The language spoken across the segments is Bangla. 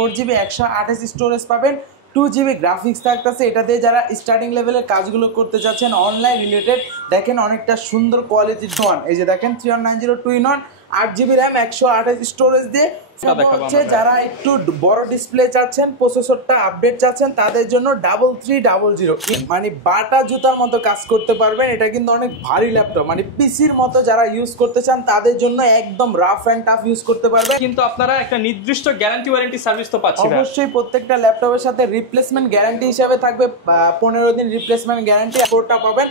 4GB 128 স্টোরেজ পাবেন, 2GB গ্রাফিক্স থাকতেছে। এটা দিয়ে যারা স্টার্টিং লেভেলের কাজগুলো করতে চাচ্ছেন অনলাইন রিলেটেড, দেখেন অনেকটা সুন্দর কোয়ালিটির ফোন। এই যে দেখেন 3190 2-in-1, 8GB র্যাম 128 স্টোরেজ দিয়ে হচ্ছে। যারা একটু বড় ডিসপ্লে চাচ্ছেন, প্রসেসরটা আপডেট চাচ্ছেন, তাদের জন্য 3300, মানে বাটা জুতার মতো কাজ করতে পারবেন। এটা কিন্তু অনেক ভারী ল্যাপটপ, মানে পিসির মতো যারা ইউজ করতে চান তাদের জন্য একদম রাফ অ্যান্ড টাফ ইউজ করতে পারবেন। কিন্তু আপনারা একটা নির্দিষ্ট গ্যারান্টি ওয়ারেন্টি সার্ভিস তো পাচ্ছেন। অবশ্যই প্রত্যেকটা ল্যাপটপের সাথে রিপ্লেসমেন্ট গ্যারান্টি হিসাবে থাকবে 15 দিন রিপ্লেসমেন্ট গ্যারান্টি। কোডটা পাবেন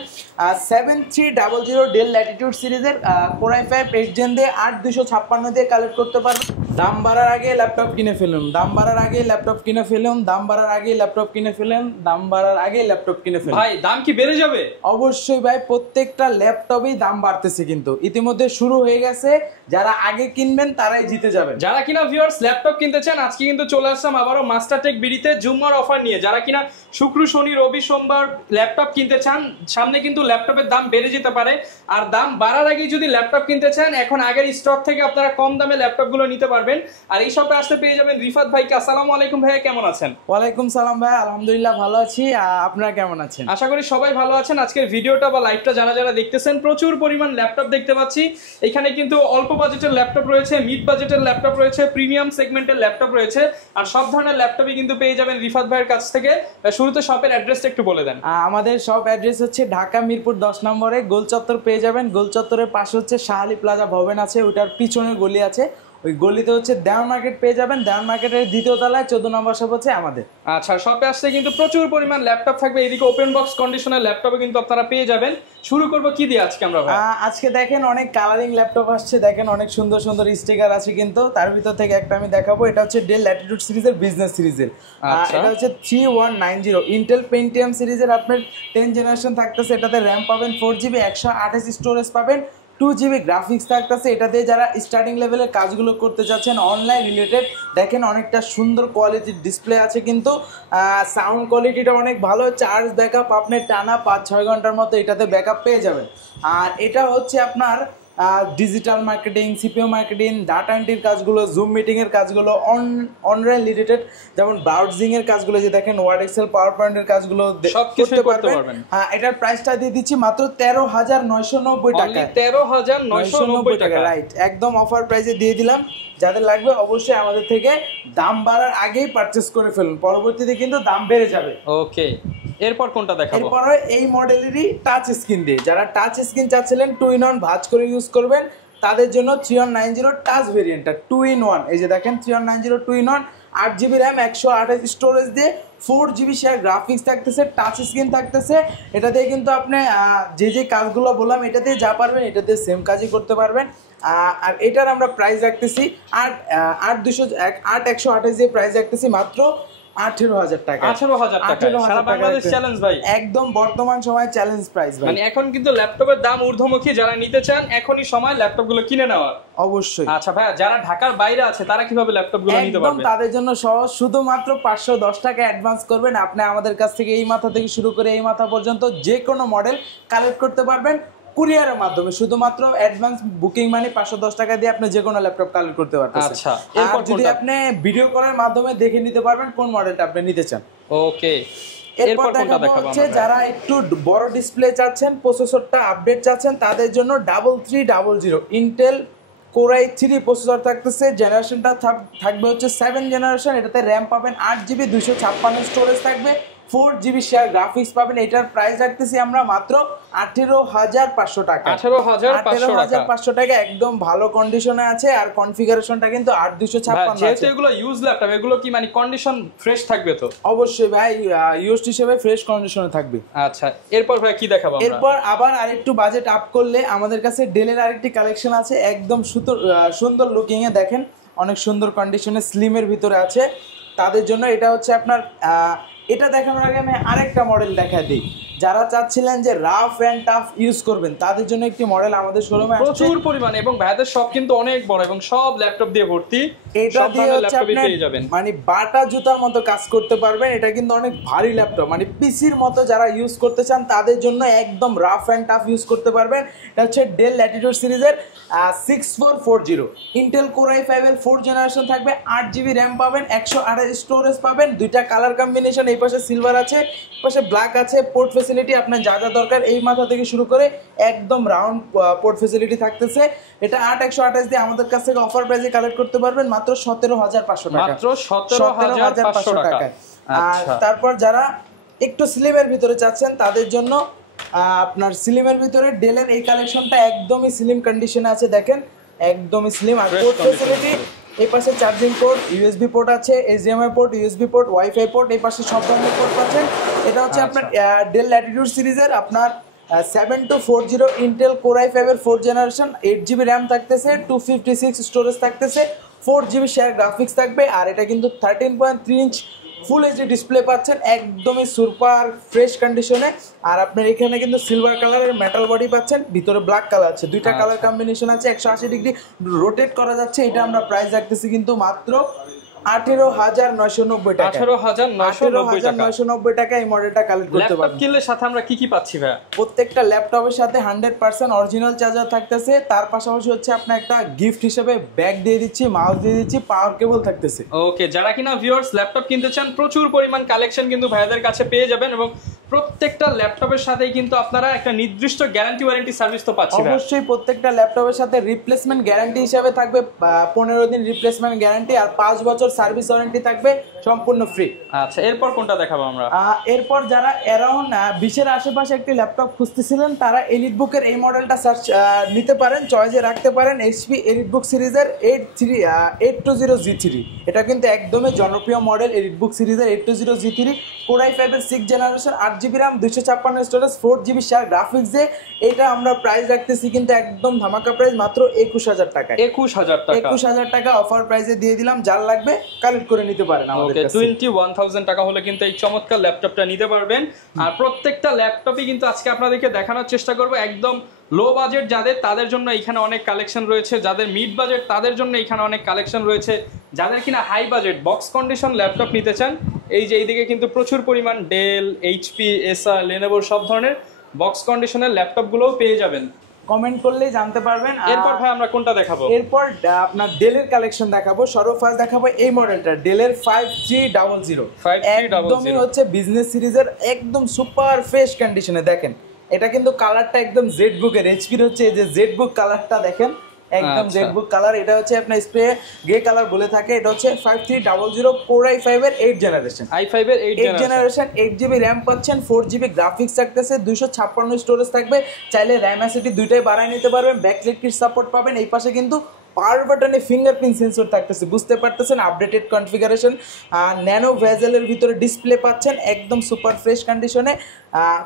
7300 ডেল ল্যাটিটিউড সিরিজের Core i5 8th Gen দিয়ে 8256 দিয়ে কালেক্ট করতে পারবেন। দাম বাড়ার আগে ল্যাপটপ কিনে ফেলুন, দাম বাড়ার আগে ল্যাপটপ কিনে ফেলুন, দাম বাড়ার আগে ল্যাপটপ কিনে ফেলুন, দাম বাড়ার আগে ল্যাপটপ কিনে ফেলুন। ভাই দাম কি বেড়ে যাবে? অবশ্যই ভাই, প্রত্যেকটা ল্যাপটপেই দাম বাড়তেছে, কিন্তু ইতিমধ্যে শুরু হয়ে গেছে। যারা আগে কিনবেন তারাই জিতে যাবেন। যারা কিনা ভিউয়ার্স ল্যাপটপ কিনতে চান, আজকে কিন্তু চলে আসলাম আবারও মাস্টারটেক বিডিতে জুম্মার অফার নিয়ে। যারা কিনা শুক্র শনি রবি সোমবার ল্যাপটপ কিনতে চান, সামনে কিন্তু ল্যাপটপের দাম বেড়ে যেতে পারে। আর দাম বাড়ার আগে যদি ল্যাপটপ কিনতে চান, এখন আগের স্টক থেকে আপনারা কম দামে ল্যাপটপগুলো নিতে পারবেন। আর এই শপে আসতে পেয়ে যাবেন রিফাত ভাইকে। আসসালামু আলাইকুম ভাইয়া, কেমন আছেন? ওয়ালাইকুম সালাম ভাই, আলহামদুলিল্লাহ ভালো আছি। আপনারা কেমন আছেন? আশা করি সবাই ভালো আছেন। আজকের ভিডিওটা বা লাইভটা যারা দেখতেছেন, প্রচুর পরিমাণ ল্যাপটপ দেখতে পাচ্ছি। এখানে কিন্তু অল্প বাজেটের ল্যাপটপ রয়েছে, মিড বাজেটের ল্যাপটপ রয়েছে, প্রিমিয়াম সেগমেন্টের ল্যাপটপ রয়েছে। আর সব ধরনের ল্যাপটপই কিন্তু পেয়ে যাবেন রিফাত ভাইয়ের কাছ থেকে। শুরুতে শপের অ্যাড্রেসটা একটু বলে দেন। আমাদের শপ অ্যাড্রেস হচ্ছে ঢাকা মিরপুর 10 নম্বরে গোল চত্বর পেয়ে যাবেন। গোল চত্বরের পাশে হচ্ছে শাহ আলী প্লাজা ভবন আছে, ওইটার পিছনে গলি আছে, ওই গলিতে হচ্ছে দেওয়ান মার্কেট পেয়ে যাবেন। দেওয়ান মার্কেটের দ্বিতীয় তলায় 14 নম্বর শপ হচ্ছে আমাদের। আচ্ছা, শপে আসলে কিন্তু প্রচুর পরিমাণ ল্যাপটপ থাকবে। এদিকে ওপেন বক্স কন্ডিশনের ল্যাপটপে কিন্তু আপনারা পেয়ে যাবেন। শুরু করব কি দিয়ে আজকে আমরা ভাই? আজকে দেখেন অনেক কালারিং ল্যাপটপ আসছে, দেখেন অনেক সুন্দর সুন্দর স্টিকার আছে, কিন্তু তার ভিতর থেকে একটা আমি দেখাবো। এটা হচ্ছে ডেল ল্যাটিটিউড সিরিজের বিজনেস সিরিজের। এটা হচ্ছে 3190 ইন্টেল পেন্টিয়াম সিরিজের আপনার 10th জেনারেশন থাকতেছে। এটাতে র্যাম পাবেন 4GB 128 স্টোরেজ পাবেন, 2GB গ্রাফিক্স থাকতেছে। এটা দিয়ে যারা স্টার্টিং লেভেলের কাজগুলো করতে চাচ্ছেন অনলাইন রিলেটেড, দেখেন অনেকটা সুন্দর কোয়ালিটির ডিসপ্লে আছে, কিন্তু সাউন্ড কোয়ালিটিটা অনেক ভালো। চার্জ ব্যাকআপ আপনি টানা 5-6 ঘন্টার মতো এটাতে ব্যাকআপ পেয়ে যাবেন। আর এটা হচ্ছে আপনার digital marketing, CPO marketing, data এন্ট্রির কাজগুলো, জুম মিটিংয়ের কাজগুলো, অনলাইন রিলেটেড, যেমন ব্রাউজিংয়ের কাজগুলো, যে দেখেন ওয়ার্ড এক্সেল পাওয়ার পয়েন্টের কাজগুলো করতে পারবেন। হ্যাঁ, এটার প্রাইসটা দিয়ে দিচ্ছি মাত্র 13,990 টাকা। 13,990 টাকা, রাইট, একদম অফার প্রাইসে দিয়ে দিলাম। যাদের লাগবে অবশ্যই আমাদের থেকে দাম বাড়ার আগেই পারচেজ করে ফেলুন, পরবর্তীতে কিন্তু দাম বেড়ে যাবে। ওকে, এরপর কোনটা দেখাবো? এরপর এই মডেলেরই টাচ স্ক্রিন দিয়ে, যারা টাচ স্ক্রিন চাচ্ছিলেন 2-in-1 ভাঁজ করে ইউজ করবেন, তাদের জন্য 3190 টাচ ভেরিয়েন্টটা 2-in-1। এই যে দেখেন 3190 2-in-1, 8GB র্যাম 128 স্টোরেজ দিয়ে 4GB শেয়ার গ্রাফিক্স থাকতেছে, টাচ স্ক্রিন থাকতেছে। এটা দিয়ে কিন্তু আপনি যে কাজগুলো বললাম এটা দিয়ে যা পারবেন এটা দিয়ে সেম কাজই করতে পারবেন। আর এটার আমরা প্রাইস রাখতেছি 8,128 দিয়ে প্রাইস রাখতেছি মাত্র 18,000 টাকা। 18,000 টাকা সারা বাংলাদেশ চ্যালেঞ্জ ভাই, একদম বর্তমান সময় চ্যালেঞ্জ প্রাইস ভাই। মানে এখন কিন্তু ল্যাপটপের দাম ঊর্ধ্বমুখী। যারা নিতে চান এখনই সময় ল্যাপটপগুলো কিনে নেওয়ার। অবশ্যই। আচ্ছা ভাই, যারা ঢাকার বাইরে আছে তারা কিভাবে ল্যাপটপগুলো নিতে পারবে? একদম তাদের জন্য সহজ, শুধুমাত্র 510 টাকা অ্যাডভান্স করবেন। আপনি আমাদের কাছ থেকে এই মাথা থেকে শুরু করে এই মাথা পর্যন্ত যে কোনো মডেল কালেক্ট করতে পারবেন কুরিয়ারের মাধ্যমে। শুধুমাত্র অ্যাডভান্স বুকিং মানে 510 টাকা দিয়ে আপনি যে কোনো ল্যাপটপ কালেক্ট করতে পারবেন। আচ্ছা, এরপর যদি আপনি ভিডিও কলের মাধ্যমে দেখে নিতে পারবেন কোন মডেলটা আপনি নিতে চান। ওকে, এরপর দেখাবো হচ্ছে যারা একটু বড় ডিসপ্লে চাচ্ছেন, প্রসেসরটা আপডেট চাচ্ছেন, তাদের জন্য 3300 ইন্টেল Core i3 প্রসেসর থাকতেছে। জেনারেশনটা থাকবে হচ্ছে 7th জেনারেশন। এটাতে র্যাম পাবেন 8GB 256 স্টোরেজ থাকবে, 4GB শেয়ার গ্রাফিক্স পাবেন। এটার প্রাইস রাখতেছি আমরা মাত্র 18,500 টাকা। 18,500 টাকা, একদম ভালো কন্ডিশনে আছে। আর কনফিগারেশনটা কিন্তু 8256 আছে। যেহেতু এগুলো ইউজ ল্যাপটপ, এগুলো কি মানে কন্ডিশন ফ্রেশ থাকবে তো? অবশ্যই ভাই, ইউজড হিসেবে ফ্রেশ কন্ডিশনে থাকবে। আচ্ছা, এরপর ভাই কি দেখাবো আমরা? এরপর আবার আরেকটু বাজেট আপ করলে আমাদের কাছে ডেলের আরেকটি কালেকশন আছে, একদম সুন্দর লুকিং এ, দেখেন অনেক সুন্দর কন্ডিশনে, স্লিমের ভিতরে আছে। তাদের জন্য এটা হচ্ছে আপনার এটা দেখানোর আগে আমি আরেকটা মডেল দেখা দিই। যারা চাচ্ছিলেন যে রাফ এন্ড টাফ ইউজ করবেন তাদের জন্য একটি মডেল আমাদের শোরুমে আছে প্রচুর পরিমাণে, এবং ভাইদের শপ কিন্তু অনেক বড় এবং সব ল্যাপটপ দিয়ে ভর্তি। এটা দিয়ে হচ্ছে আপনি মানে বাটা জুতার মতো কাজ করতে পারবেন। এটা কিন্তু অনেক ভারী ল্যাপটপ, মানে পিসির মতো যারা ইউজ করতে চান তাদের জন্য একদম রাফ অ্যান্ড টাফ ইউজ করতে পারবেন। এটা হচ্ছে ডেল ল্যাটিটিউড সিরিজের 6440 ইন্টেল কোর i5 এর 4th জেনারেশন থাকবে, 8GB র্যাম পাবেন, 128 স্টোরেজ পাবেন, দুইটা কালার কম্বিনেশন, এই পাশে সিলভার আছে, এই পাশে ব্ল্যাক আছে। পোর্ট ফ্যাসিলিটি আপনার যা যা দরকার এই মাথা থেকে শুরু করে একদম রাউন্ড পোর্ট ফ্যাসিলিটি থাকতেছে। এটা 8128 দিয়ে আমাদের কাছ থেকে অফার প্রাইসে কালেক্ট করতে পারবেন মাত্র 17500 টাকা, মাত্র 17500 টাকা। আর তারপর যারা একটু স্লিমের ভিতরে চাচ্ছেন তাদের জন্য আপনার স্লিমের ভিতরে ডেলের এই কালেকশনটা একদমই স্লিম কন্ডিশনে আছে, দেখেন একদমই স্লিম। আর পোর্ট ফ্যাসিলিটি এই পাশে চার্জিং পোর্ট, ইউএসবি পোর্ট আছে, HDMI port, USB port, wifi port, এই পাশে সব ধরনের পোর্ট পাচ্ছেন। এটা হচ্ছে আপনার ডেল ল্যাটিটিউড সিরিজের আপনার 7240 ইন্টেল কোর i5 এর 4th জেনারেশন, 8GB র্যাম থাকতেছে, 256 স্টোরেজ থাকতেছে, 4GB শেয়ার গ্রাফিক্স থাকবে। আর এটা কিন্তু 13.3 ইঞ্চ ফুল এইচডি ডিসপ্লে পাচ্ছেন, একদমই সুপার ফ্রেশ কন্ডিশনে। আর আপনার এখানে কিন্তু সিলভার কালারের মেটাল বডি পাচ্ছেন, ভিতরে ব্ল্যাক কালার আছে, দুইটা কালার কম্বিনেশন আছে, 180 ডিগ্রি রোটেট করা যাচ্ছে। এটা আমরা প্রাইস রাখতেছি কিন্তু মাত্র 18990 টাকা, 18990 টাকা এই মডেলটা কালেক্ট করতে পারবেন। ল্যাপটপ কিনলে সাথে আমরা কি পাচ্ছি ভাই? প্রত্যেকটা ল্যাপটপের সাথে 100% অরিজিনাল চার্জার থাকতেছে, তার পাশাপাশি হচ্ছে আপনার একটা গিফট হিসেবে ব্যাগ দিয়ে দিচ্ছি, মাউস দিয়ে দিচ্ছি, পাওয়ার কেবল থাকতেছে। ওকে, যারা কিনা ভিউয়ার্স ল্যাপটপ কিনতে চান প্রচুর পরিমাণ কালেকশন কিন্তু ভাইয়াদের কাছে পেয়ে যাবেন, এবং প্রত্যেকটা ল্যাপটপের সাথেই কিন্তু আপনারা একটা নির্দিষ্ট গ্যারান্টি ওয়ারেন্টি সার্ভিস তো পাচ্ছেন। অবশ্যই প্রত্যেকটা ল্যাপটপের সাথে রিপ্লেসমেন্ট গ্যারান্টি হিসেবে থাকবে 15 দিন রিপ্লেসমেন্ট গ্যারান্টি, আর 5 বছর সার্ভিস ওয়ারেন্টি থাকবে সম্পূর্ণ ফ্রি। আচ্ছা, এরপর কোনটা দেখাবো আমরা? এরপর যারা অ্যারাউন্ড 20 এর আশেপাশে একটি ল্যাপটপ খুঁজতেছিলেন তারা এলিটবুকের এই মডেলটা সার্চ নিতে পারেন, চয়েসে রাখতে পারেন। এইচপি এলিটবুক সিরিজের 820G3, এটা কিন্তু একদমই জনপ্রিয় মডেল। এলিটবুক সিরিজের 820G3 কোর i5 এর 6th generation, 8GB RAM, 256 storage, 4GB share graphics দিয়ে এটা আমরা প্রাইস রাখতেছি কিন্তু একদম ধামাকা প্রাইস মাত্র 21000 টাকা। 21000 টাকা অফার প্রাইসে দিয়ে দিলাম, যার লাগবে কালেক্ট করে নিতে পারেন আমাদের কাছে। 21000 টাকা হলে কিন্তু এই চমৎকার ল্যাপটপটা নিতে পারবেন। আর প্রত্যেকটা ল্যাপটপই কিন্তু আজকে আপনাদেরকে দেখানোর চেষ্টা করব একদম লো বাজেট যাদের, তাদের জন্য এখানে অনেক কালেকশন রয়েছে, যাদের মিড বাজেট তাদের জন্য এখানে অনেক কালেকশন রয়েছে, যাদের কিনা high budget box condition laptop নিতে চান এই যে এইদিকে কিন্তু প্রচুর পরিমাণ ডেল, এইচপি, এসার, লেনোভোর সব ধরনের বক্স কন্ডিশনের ল্যাপটপগুলোও পেয়ে যাবেন। কমেন্ট করলেই জানতে পারবেন। এরপর ভাই আমরা কোনটা দেখাবো? এরপর আপনার ডেলের কালেকশন দেখাবো। সর্বফার্স্ট দেখাবো এই মডেলটা, ডেলের 5300। একদমই হচ্ছে বিজনেস সিরিজের একদম সুপার ফ্রেশ কন্ডিশনে। দেখেন এটা কিন্তু কালারটা একদম জেড বুকের, এইচপির হচ্ছে এই যে জেড বুক কালারটা দেখেন, একদম জেড বুক কালার। এটা হচ্ছে আপনার স্প্রে গ্রে কালার বলে থাকে। এটা হচ্ছে 5300 কোর i5 এর 8th জেনারেশন, i5 এর 8th জেনারেশন, 8GB র্যাম পাচ্ছেন, 4GB গ্রাফিক্স থাকতেছে, 256 স্টোরেজ থাকবে। চাইলে র্যাম অ্যাসিটি দুইটাই বাড়ায় নিতে পারবেন, ব্যাকলাইট কিট সাপোর্ট পাবেন। এই পাশে কিন্তু পাওয়ার বাটনে ফিঙ্গারপ্রিন্ট সেন্সর থাকতেছে, বুঝতে পারতেছেন, আপডেটেড কনফিগারেশন। ন্যানো ভেজেলের ভিতরে ডিসপ্লে পাচ্ছেন, একদম সুপার ফ্রেশ কন্ডিশনে।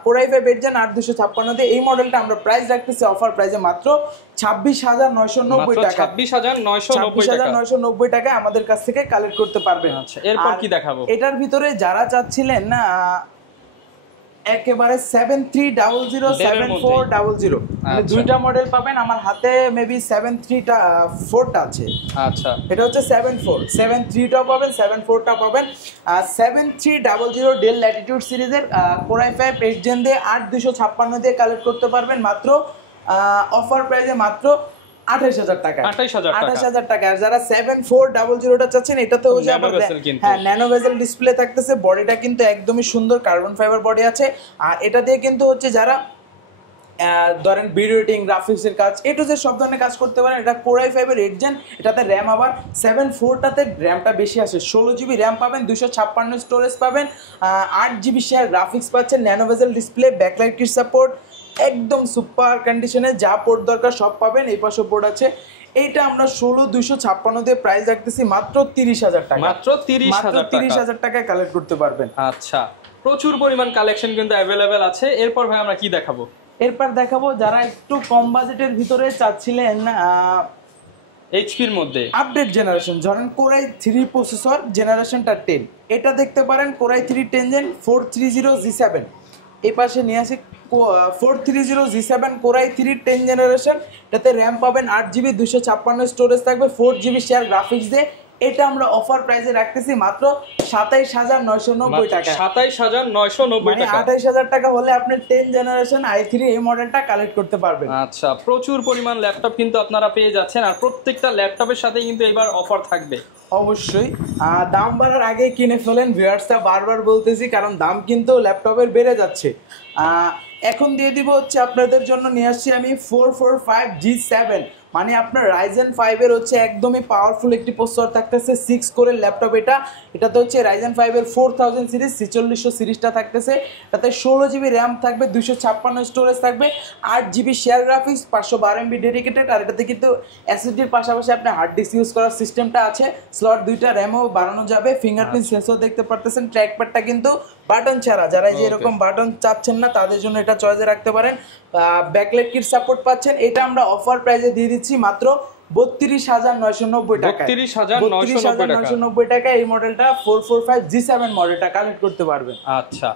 কোর i5 8th জেন 8256 দিয়ে এই মডেলটা আমরা প্রাইস রাখতেছি অফার প্রাইসে মাত্র 26990 টাকা। 26990 টাকায় আমাদের কাছ থেকে কালেক্ট করতে পারবেন। আচ্ছা, এরপর কি দেখাবো? এটার ভিতরে যারা চাচ্ছিলেন না একেবারে 7300 7400 দুইটা মডেল পাবেন, আমার হাতে মেবি 73 আছে। আচ্ছা, এটা হচ্ছে 73টা পাবেন, 74টা পাবেন। আর 7300 ডেল ল্যাটিটিউড সিরিজের কোর i5 8th জেন দিয়ে 8256 দিয়ে কালেক্ট করতে পারবেন মাত্র অফার প্রাইসে মাত্র 28000 টাকা। 28000 টাকা। আর যারা 7400টা চাচ্ছেন এটাতে হচ্ছে হ্যাঁ ন্যানো ভেজেল ডিসপ্লে থাকতেছে, বডিটা কিন্তু একদমই সুন্দর কার্বন ফাইবার বডি আছে। আর এটা দিয়ে কিন্তু হচ্ছে যারা ধরেন ভিডিও এডিটিং, গ্রাফিক্সের কাজ, এ টু জেড সব ধরনের কাজ করতে পারেন। এটা কোর i5 এর 8th জেন, এটাতে র্যাম আবার 74টাতে র্যামটা বেশি আসে, 16GB র্যাম পাবেন, 256 স্টোরেজ পাবেন, 8GB শেয়ার গ্রাফিক্স পাচ্ছেন, nano bezel display, backlight kit support, একদম সুপার কন্ডিশনে যা পোর্ট দরকার সব পাবেন। এই পাশে পোর্ট আছে। এইটা আমরা 16256 দিয়ে প্রাইস রাখতেছি মাত্র 30000 টাকা। মাত্র 30000 টাকায় কালেক্ট করতে পারবেন। আচ্ছা, প্রচুর পরিমাণ কালেকশন কিন্তু অ্যাভেলেবেল আছে। এরপর ভাই আমরা কি দেখাবো? এরপর দেখাবো যারা একটু কম বাজেটের ভিতরে চাচ্ছিলেন এইচপির মধ্যে আপডেট জেনারেশন, ধরেন কোর i3 প্রসেসর জেনারেশনটা 10, এটা দেখতে পারেন core i3 10th gen 430G7। এই পাশে নিয়ে আসি 430G7 core i3 10th generation, এটাতে র্যাম পাবেন 8GB, 256 স্টোরেজ থাকবে, 4GB শেয়ার গ্রাফিক্স দিয়ে, এটা আমরা অফার প্রাইসে রাখতেছি মাত্র 27,990 টাকা। 27,990 টাকা, 28,000 টাকা হলে আপনি 10 জেনারেশন i3 এই মডেলটা কালেক্ট করতে পারবেন। আচ্ছা, প্রচুর পরিমাণ ল্যাপটপ কিন্তু আপনারা পেয়ে যাচ্ছেন, আর প্রত্যেকটা ল্যাপটপের সাথে কিন্তু এবার অফার থাকবে অবশ্যই। দাম বাড়ার আগে কিনে ফেলেন, ভিউয়ার্সটা বারবার বলতেছি, কারণ দাম কিন্তু ল্যাপটপের বেড়ে যাচ্ছে। এখন দিয়ে দিব হচ্ছে আপনাদের জন্য নিয়ে আসছি আমি 445G7, মানে আপনার Ryzen 5 এর হচ্ছে একদমই পাওয়ারফুল একটি প্রসেসর থাকতেছে, 6 কোরের ল্যাপটপ। এটাতে হচ্ছে Ryzen 5 এর 4000 সিরিজ 4600 সিরিজটা থাকতেছে। তাতে 16GB র্যাম থাকবে, 256 স্টোরেজ থাকবে, 8GB share graphics, 512MB dedicated. আর এটাতে কিন্তু এসএসডির পাশাপাশি আপনি হার্ড ডিস্ক ইউজ করার সিস্টেমটা আছে, স্লট 2টা, র্যামও বাড়ানো যাবে, ফিঙ্গারপ্রিন্ট সেন্সর দেখতে পারতেছেন। ট্র্যাকপ্যাডটা কিন্তু বাটন ছাড়া, যারা যে এরকম বাটন চাচ্ছেন না তাদের জন্য এটা চয়েসে রাখতে পারেন। ব্যাকলাইট কিট সাপোর্ট পাচ্ছেন। এটা আমরা অফার প্রাইসে দিয়ে দিচ্ছি মাত্র 32,990 টাকা। 32,990 টাকা এই মডেলটা 445G7 মডেলটা কালেক্ট করতে পারবেন। আচ্ছা,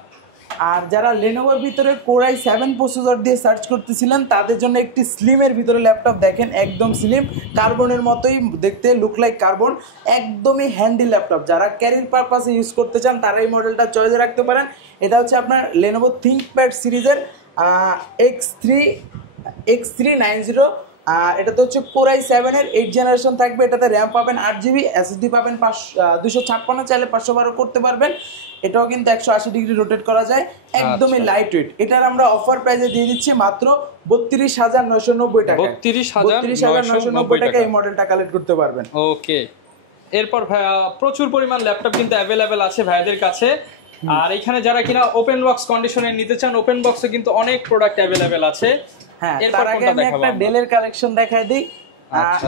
আর যারা লেনোভোর ভিতরে কোরাই 7 প্রসেসর দিয়ে সার্চ করতেছিলেন তাদের জন্য একটি স্লিমের ভিতরে ল্যাপটপ দেখেন, একদম স্লিম, কার্বনের মতোই দেখতে, লুক লাইক কার্বন, একদমই হ্যান্ডি ল্যাপটপ। যারা ক্যারিয়ার পারপাসে ইউজ করতে চান তারা এই মডেলটা চয়েসে রাখতে পারেন। এটা হচ্ছে আপনার লেনোভো থিঙ্কপ্যাড সিরিজের X390। এটাতে হচ্ছে কোরাই 7 এর 8 জেনারেশন থাকবে। এটাতে র্যাম পাবেন 8GB, এসএসডি পাবেন 256, চাইলে 512 করতে পারবেন। এটাও কিন্তু 180 ডিগ্রি রোটেট করা যায়, একদমই লাইট ওয়েট। এটার আমরা অফার প্রাইসে দিয়ে দিচ্ছি মাত্র 32,990 টাকা। 32,990 টাকা এই মডেলটা কালেক্ট করতে পারবেন। ওকে, এরপর ভাইয়া প্রচুর পরিমাণ ল্যাপটপ কিন্তু অ্যাভেলেবেল আছে ভাইদের কাছে। আর এখানে যারা কিনা ওপেন বক্স কন্ডিশনে নিতে চান, ওপেন বক্সে কিন্তু অনেক প্রোডাক্ট অ্যাভেলেবেল আছে। হ্যাঁ, তার আগে আমি একটা ডেলের কালেকশন দেখাই দিই।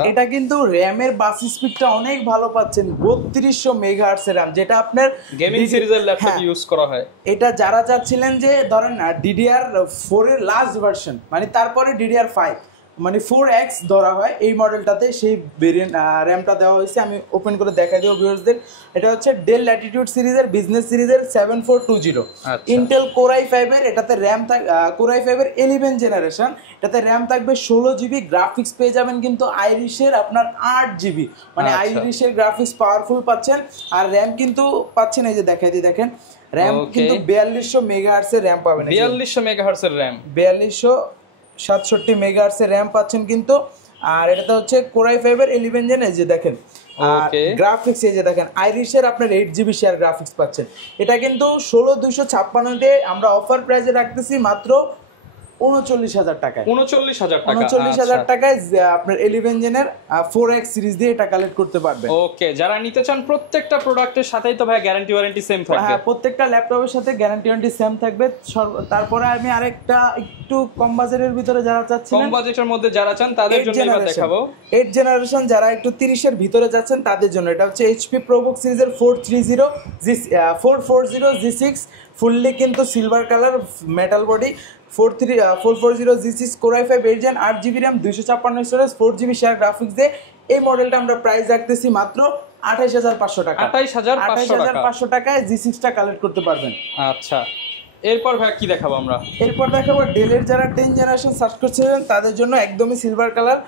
এটা কিন্তু র্যামের বাস স্পিডটা অনেক ভালো পাচ্ছেন, 3200 মেগাহার্টজ এর র্যাম, যেটা আপনার গেমিং সিরিজের ল্যাপটপ ইউজ করা হয়। এটা যারা চাচ্ছিলেন যে ধরেন DDR4 এর লাস্ট ভার্সন, মানে তারপরে DDR5 মানে 4X ধরা হয় এই মডেলটাতে, সেই ভেরিয়েন্ট র্যামটা দেওয়া হয়েছে। আমি ওপেন করে দেখাই দেবো ভিউয়ার্সদের। এটা হচ্ছে ডেল ল্যাটিটিউড সিরিজের বিজনেস সিরিজের 7420 ইন্টেল কোরাই 5 এর। এটাতে র্যাম কোরাই 5 এর 11 জেনারেশন। এটাতে র্যাম থাকবে 16GB, গ্রাফিক্স পেয়ে যাবেন কিন্তু আইরিশের আপনার 8GB, মানে আইরিশের গ্রাফিক্স পাওয়ারফুল পাচ্ছেন। আর র্যাম কিন্তু পাচ্ছেন, এই যে দেখাই দিই, দেখেন র্যাম কিন্তু 4200 মেগাহার্টজ এর র্যাম পাবেন। 4200 মেগাহার্টজ এর র্যাম, 4267 মেগাহার্টজ এর র্যাম পাচ্ছেন কিন্তু। আর এটাতে হচ্ছে কোরাই 5 এর 11 জেন, এই যে দেখেন। আর গ্রাফিক্স এই যে দেখেন আইরিশের আপনার 8GB শেয়ার গ্রাফিক্স পাচ্ছেন। এটা কিন্তু 16256 দিয়ে আমরা অফার প্রাইসে রাখতেছি মাত্র 39,000 টাকায়। 39,000 টাকায় আপনার 11 জেনের 4X সিরিজ দিয়ে এটা কালেক্ট করতে পারবেন। ওকে, যারা নিতে চান প্রত্যেকটা প্রোডাক্টের সাথেই তো ভাই গ্যারান্টি ওয়ারেন্টি সেম থাকবে। হ্যাঁ, প্রত্যেকটা ল্যাপটপের সাথে গ্যারান্টি ওয়ারেন্টি সেম থাকবে। তারপরে আমি আরেকটা একটু কম বাজেটের ভিতরে যারা চাচ্ছেন, কম বাজেটের মধ্যে যারা চান তাদের জন্য এবার দেখাবো 8 জেনারেশন। যারা একটু 30 এর ভিতরে যাচ্ছেন তাদের জন্য এটা হচ্ছে HP ProBook সিরিজের 440G6 ফুললি কিন্তু silver colour metal body, 440G6 core i 5 8 gen, 8GB RAM, 256 storage, 4GB share graphics দিয়ে এই মডেলটা আমরা প্রাইস রাখতেছি মাত্র 28,500 টাকা। 28,500 টাকায় G6টা কালেক্ট করতে পারবেন। আচ্ছা, এরপর ভাই কি দেখাবো আমরা? এরপর দেখাবো ডেলের যারা 10 জেনারেশন সার্চ করছিলেন তাদের জন্য একদমই সিলভার কালার।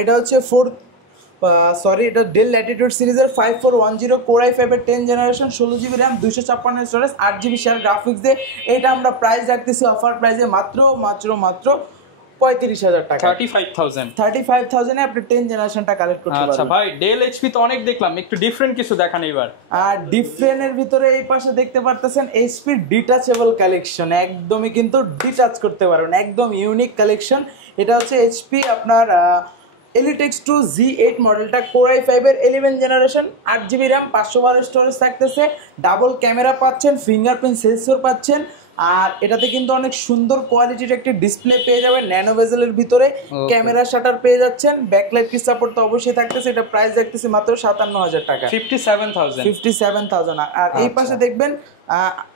এটা হচ্ছে এটা ডেল ল্যাটিটিউড সিরিজের 5410 কোরাই 5 এর 10 generation, 16GB RAM, 256 storage, 8GB share graphics দিয়ে এটা আমরা প্রাইস রাখতেছি অফার প্রাইসে মাত্র 35,000 টাকা। 35,000 এ আপনি 10 জেনারেশনটা কালেক্ট করতে পারবেন। আচ্ছা ভাই, ডেল এইচপি তো অনেক দেখলাম, একটু ডিফারেন্ট কিছু দেখান এবার। আর ডিফারেন্টের ভিতরে এই পাশে দেখতে পারতেছেন এইচপি ডিটাচেবল কালেকশন, একদমই কিন্তু ডিটাচ করতে পারবেন, একদম ইউনিক কালেকশন। এটা হচ্ছে এইচপি আপনার Elite X2 Z8 মডেলটা কোরাই 5 এর 11 জেনারেশন, 8GB র্যাম, 512 স্টোরেজ থাকতেছে, ডাবল ক্যামেরা পাচ্ছেন, ফিঙ্গারপ্রিন্ট সেন্সর পাচ্ছেন। আর এটাতে কিন্তু অনেক সুন্দর কোয়ালিটির একটি ডিসপ্লে পেয়ে যাবেন, ন্যানো বেজেলের ভিতরে ক্যামেরা শাটার পেয়ে যাচ্ছেন, ব্যাকলাইট কি সাপোর্ট তো অবশ্যই থাকতেছে। এটা প্রাইস রাখতেছে মাত্র 57,000 টাকা, 57,000। আর এই পাশে দেখবেন,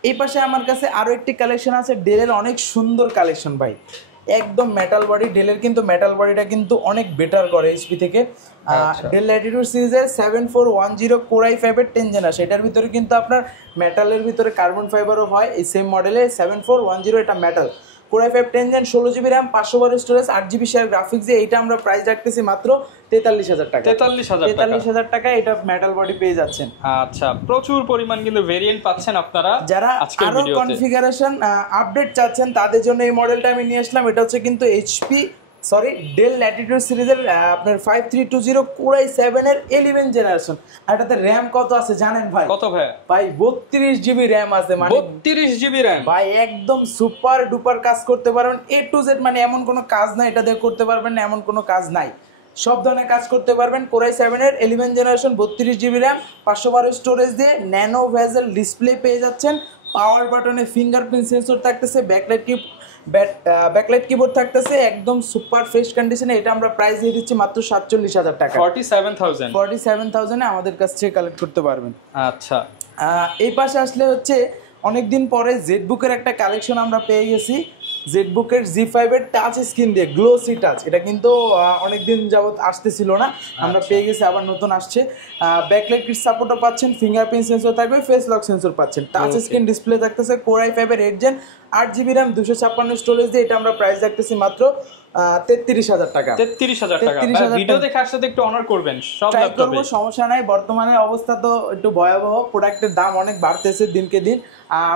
এই পাশে আমার কাছে আরো একটি কালেকশন আছে ডেলের, অনেক সুন্দর কালেকশন ভাই, একদম মেটাল বডি। ডেলের কিন্তু মেটাল বডিটা কিন্তু অনেক বেটার করে এইচপি থেকে। ডেল ল্যাটিটিউড সিরিজের 7410 কোরাই 5 এর 10 জেনারেশন, এটার ভিতরে কিন্তু আপনার মেটালের ভিতরে কার্বন ফাইবারও হয়। এই সেম মডেলে 7410 এটা metal, Core i5 10 Gen 16GB RAM 512 storage 8GB share graphics দিয়ে এটা আমরা প্রাইস রাখতেছি মাত্র 43000 টাকা। 43000 টাকা এটা মেটাল বডি পেয়ে যাচ্ছেন। আচ্ছা, প্রচুর পরিমাণ কিন্তু ভেরিয়েন্ট পাচ্ছেন আপনারা। যারা আরো কনফিগারেশন আপডেট চাচ্ছেন তাদের জন্য এই মডেলটা আমি নিয়ে আসলাম। এটা হচ্ছে কিন্তু ডেল ল্যাটিটিউড সিরিজের আপনার 5320 Core i7 এর 11 জেনারেশন। আর এটাতে র‍্যাম কত আছে জানেন ভাই? কত ভাই? ভাই 32GB র‍্যাম আছে। মানে 32GB র‍্যাম ভাই একদম সুপার ডুপার কাজ করতে পারবেন A to Z। মানে এমন কোনো কাজ নাই এটা দিয়ে করতে পারবেন না, এমন কোনো কাজ নাই। সব ধরনের কাজ করতে পারবেন। Core i7 এর 11 জেনারেশন 32GB র‍্যাম 512 স্টোরেজ দিয়ে ন্যানো ভেজেল ডিসপ্লে পেয়ে যাচ্ছেন। পাওয়ার বাটনে ফিঙ্গারপ্রিন্ট সেন্সর থাকতেছে, ব্যাকলাইট কিবোর্ড থাকতেছে, একদম সুপার ফ্রেশ কন্ডিশনে। এটা আমরা প্রাইস দিয়ে দিচ্ছি মাত্র 47000 টাকা। 47000 এ আমাদের কাছ থেকে কালেক্ট করতে পারবেন। আচ্ছা, এই পাশে আসলে হচ্ছে অনেকদিন পরে জেডবুকের একটা কালেকশন আমরা পেয়ে গেছি। জেডবুকের Z5 এর টাচ স্ক্রিন দিয়ে গ্লোসি টাচ, এটা কিন্তু অনেকদিন যাবত আসতেছিল না, আমরা পেয়ে গেছি, আবার নতুন আসছে। ব্যাকলাইট কিট সাপোর্টও পাচ্ছেন, ফিঙ্গারপ্রিন্ট সেন্সর থাকবে, ফেস লক সেন্সর পাচ্ছেন, টাচ স্ক্রিন ডিসপ্লে থাকতেছে। Core i5 এর 8 Gen 8GB RAM 256 স্টোরেজ দিয়ে এটা আমরা প্রাইস রাখতেছি মাত্র 33000 টাকা। 33000 টাকা। ভিডিও দেখে আসলে একটু অনার করবেন, সব ল্যাপটপে সমস্যা নাই। বর্তমানে অবস্থা তো একটু ভয়াবহ, প্রোডাক্টের দাম অনেক বাড়তেছে দিনকে দিন।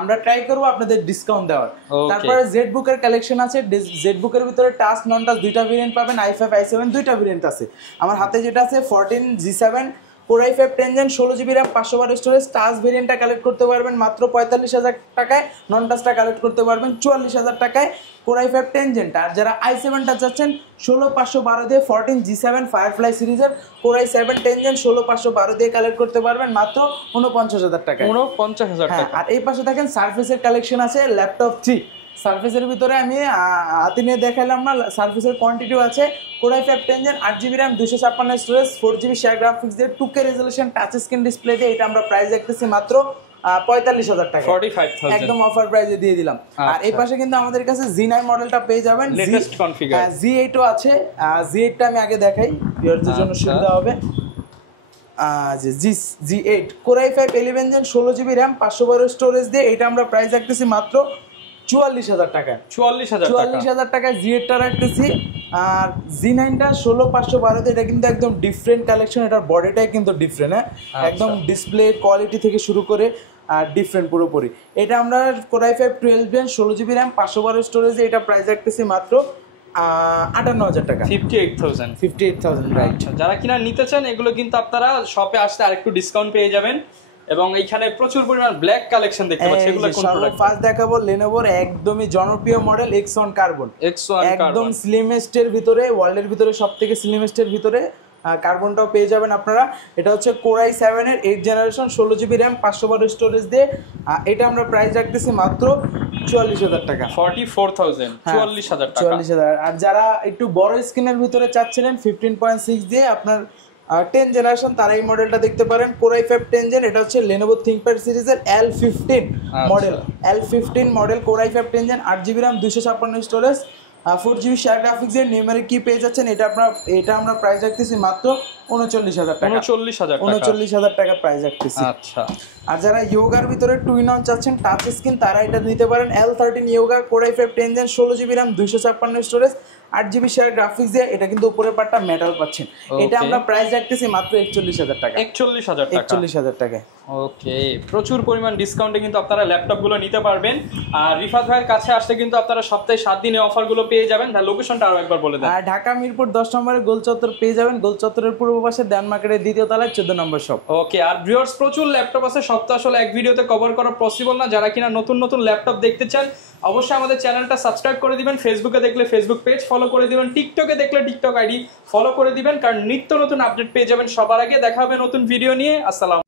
আমরা ট্রাই করব আপনাদের ডিসকাউন্ট দেওয়ার। তারপরে জেডবুকের কালেকশন আছে। জেডবুকের ভিতরে টাচ নন টাচ দুইটা ভেরিয়েন্ট পাবেন, i5 i7 দুইটা ভেরিয়েন্ট আছে। আমার হাতে যেটা আছে 14G7 Core i5 10 Gen 16GB RAM 512 storage touch ভেরিয়েন্টটা কালেক্ট করতে পারবেন মাত্র 45000 টাকায়। নন টাচটা কালেক্ট করতে পারবেন 44000 টাকায় Core i5 10 Gen। আর যারা i7টা চাচ্ছেন 16512 দিয়ে 14G7 ফায়ারফ্লাই সিরিজের Core i7 10 Gen 16512 দিয়ে কালেক্ট করতে পারবেন মাত্র 49000 টাকায়। 49000 টাকা। আর এই পাশে দেখেন সারফেসের কালেকশন আছে। ল্যাপটপ 3 সারফেসের ভিতরে আমি হাতে নিয়ে দেখালাম না, সারফেসের কোয়ান্টিটিও আছে। Core i5 10 Gen 8GB RAM 256 storage 4GB share graphics দিয়ে 2K resolution touch screen display দিয়ে এটা আমরা প্রাইস রাখতেছি মাত্র 45000 টাকা। 45000 একদম অফার প্রাইসে দিয়ে দিলাম। আর এই পাশে কিন্তু আমাদের কাছে Z9 মডেলটা পেয়ে যাবেন, লেটেস্ট কনফিগার। Z8 ও আছে। Z8টা আমি আগে দেখাই, ভিউয়ারদের জন্য সুবিধা হবে। Z8 Core i5 11 Gen 16GB RAM 512 storage দিয়ে এটা আমরা প্রাইস রাখতেছি মাত্র 44000 টাকা। 44000 টাকায় Z8টা রাখতেছি। আর Z9টা 16512 এটা কিন্তু একদম ডিফারেন্ট কালেকশন। এটার বডিটাই কিন্তু ডিফারেন্ট, হ্যাঁ একদম ডিসপ্লে কোয়ালিটি থেকে শুরু করে ডিফারেন্ট পুরোপুরি। এটা আমরা Core i5 12 Gen 16GB RAM 512 স্টোরেজে এটা প্রাইস রাখতেছি মাত্র 58000 টাকা। 58000 রাইট। যারা কিনা নিতে চান এগুলো কিন্তু আপনারা শপে আসলে আরেকটু ডিসকাউন্ট পেয়ে যাবেন। এবং এইখানে প্রচুর পরিমাণ ব্ল্যাক কালেকশন দেখতে পাচ্ছি। এগুলো কোন প্রোডাক্ট? ফার্স্ট দেখাবো Lenovoর একদমই জনপ্রিয় মডেল X1 কার্বন। একদম স্লিমেস্ট এর ভিতরে, ওয়ার্ল্ডের ভিতরে সবথেকে স্লিমেস্ট এর ভিতরে কার্বনটাও পেয়ে যাবেন আপনারা। এটা হচ্ছে Core i7 এর 8 জেনারেশন 16GB RAM 512 স্টোরেজ দিয়ে এটা আমরা প্রাইস রাখতেছি মাত্র 44000 টাকা। 44000 টাকা। 44000। আর যারা একটু বড় স্ক্রিনের ভিতরে চাচ্ছিলেন 15.6 দিয়ে আপনার 10 জেনারেশন, তারা এই মডেলটা দেখতে পারেন। Core i5 10 Gen এটা হচ্ছে Lenovo ThinkPad সিরিজের L15 model. L15 model Core i5 10 Gen 8GB RAM 256 storage 4GB share graphics এর নিউমেরিক কি পেয়ে যাচ্ছেন। এটা আমরা প্রাইস রাখতেছি মাত্র 39000 টাকা। 39000 টাকা প্রাইস রাখতেছি। আচ্ছা, আর যারা ইয়োগার ভিতরে 2-in-1 চাচ্ছেন টাচ স্ক্রিন, তারা এটা নিতে পারেন। L13 yoga Core i5 10 Gen 16GB RAM 256 storage 8GB share graphics দিয়ে এটা কিন্তু উপরের পার্টটা মেটাল পাচ্ছেন। এটা আমরা প্রাইস রাখতেছি মাত্র 41000 টাকা। 41000 টাকা। ওকে, প্রচুর পরিমাণ ডিসকাউন্টে কিন্তু আপনারা ল্যাপটপগুলো নিতে পারবেন। আর রিফাত ভাইয়ের কাছে আসলে কিন্তু আপনারা সপ্তাহে 7 দিনে অফারগুলো পেয়ে যাবেন। তার লোকেশনটা আরো একবার বলে দেন। ঢাকা মিরপুর 10 নম্বরে গোল চত্বর পেয়ে যাবেন। গোল চত্বরের পূর্ব পাশে ড্যান মার্কেটের দ্বিতীয় তলায় 14 নম্বর শপ। ওকে, আর ভিউয়ার্স প্রচুর ল্যাপটপ আছে, সপ্তাহ আসলে এক ভিডিওতে কভার করা পসিবল না। যারা কিনা নতুন নতুন ল্যাপটপ দেখতে চান অবশ্যই আমাদের চ্যানেলটা সাবস্ক্রাইব করে দিবেন। ফেসবুকে দেখলে ফেসবুক পেজ ফলো করে দিবেন, টিকটকে দেখলে টিকটক আইডি ফলো করে দিবেন, কারণ নিত্য নতুন আপডেট পেয়ে যাবেন সবার আগে। দেখা হবে নতুন ভিডিও নিয়ে। আসসালাম।